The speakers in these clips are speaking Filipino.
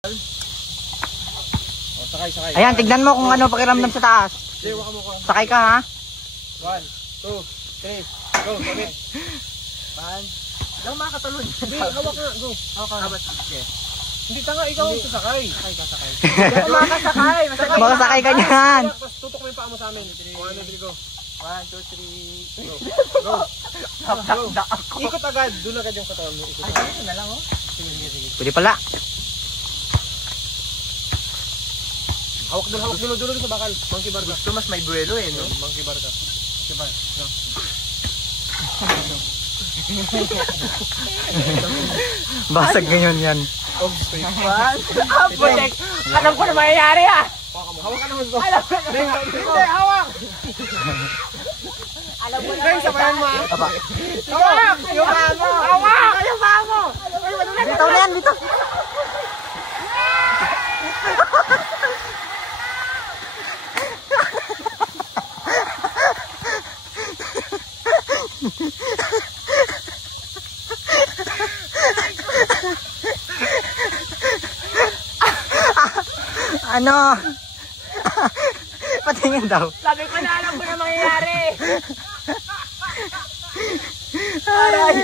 Oh, sakay. Ayan, tignan mo kung ano pakiramdam sa taas. Sakay ka ha. 1, 2, 3, go, sabit. Pan. Lang makatalon. Hindi, hawak nga, go. Hawak ka. Hindi tanga, ikaw ang sasakay. Sakay. Hindi makasakay. Makasakay ka niyan. Tutok mo yung paa mo sa amin. 1, 2, 3, go. 1, 2, 3, go. Go. Ikot agad. Doon agad yung katawan mo. Ikot agad. Ito na lang, oh. Sige. Pwede pala. Hawak dulo sa bakal. Monkey bar ka. Gusto mas may buwelo eh, no? Monkey bar ka. Monkey bar. Basag ngayon yan. Oh, straight. Putek! Alam ko na mangyayari ah! Hawak ka naman. Alam ko na! Hindi, hawak! Alam ko na Guys, sabayan mo ah. Hawak! Yung paa mo! Hawak! Yung paa mo! Bitaw na yan, bitaw! Ano? Patingin daw. Sabi ko na alam ko na mangyayari. Aray!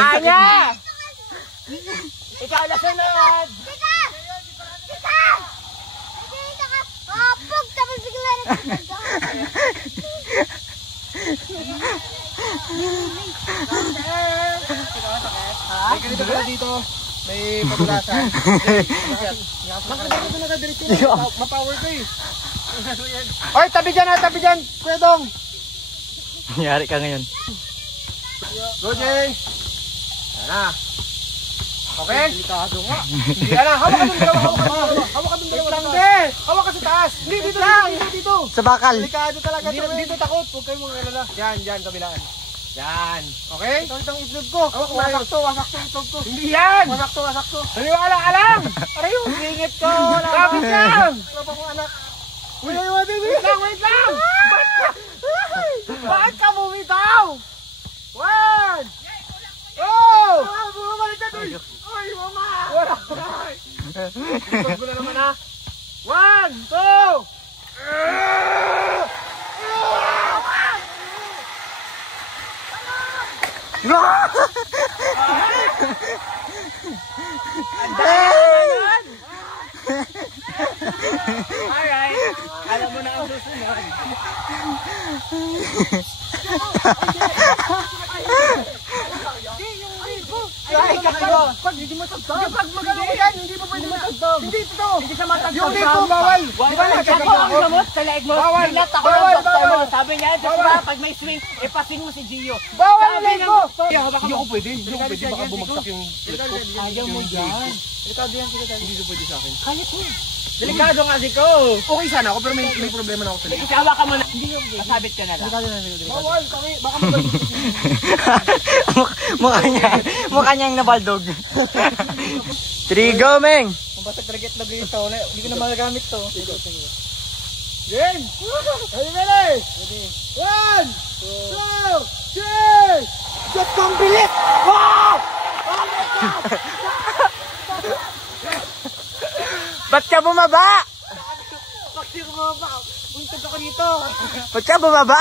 Anya! Ikaw na sunod! Tita! Dito ka! Pag tapos bigla na May ganito pala dito. May pagulasan. Nakadito na ka-diretso na. Mapower ko eh. Oy, tabi dyan, Kuya Dong. Nangyari ka ngayon. Go, Jay. Yan na. Okay? Delikado nga. Yan na, hawak ka dun dalawa. Hawak ka dun dalawa. Hawak ka sa taas. Hindi, dito lang. Dito. Sa bakal. Delikado talaga. Dito takot. Huwag kayong mga alala. Yan, kabilaan. Yan. Okay? Ito ang itlog ko. Wasak to itlog ko. Hindi yan. Wasak to. Naniwala ka lang. Aray yung singit ko. Kapit lang. Wala kong anak. Wait lang. Bakit ka bumitaw? 1. Oh! Bumabalik ka doon. Ay, mama. Wala. Itlog ko na naman ha. 1, 2. Alright. Alam mo na ang susunod. Pag hindi matagtag. Pag magano yan, hindi mo pwede matagtag. Hindi ito. Hindi sa matagtag. Yung lipo, bawal. Di ba Ako ang gamot sa leeg mo. Bawal. Binat ako ng doktor mo. Sabi niya, pag may swing, ipasing mo si Gio. Bawal Sabi yung lipo. Hindi ako pwede. Hindi ako pwede. Baka bumagsak yung plate ko. Ayaw mo dyan. Delikado yan. Hindi ito pwede sa akin. Kaya ko. Delikado kasi ko. Okay sana ako, pero may problema na ako sa lipo. Isawa ka muna. Hindi yung masabit ka na lang. Bawal. Baka magalit. Mukha niyang nabaldog. 3 go, Meng! Basag talaga itlog yung ito. Hindi ko na magagamit to. Game! Ready, ready! 1, 2, 3! Get kong bilis! Wow! Ba't ka bumaba? Pag sino mo ba? Untog ako dito. Ba't ka bumaba?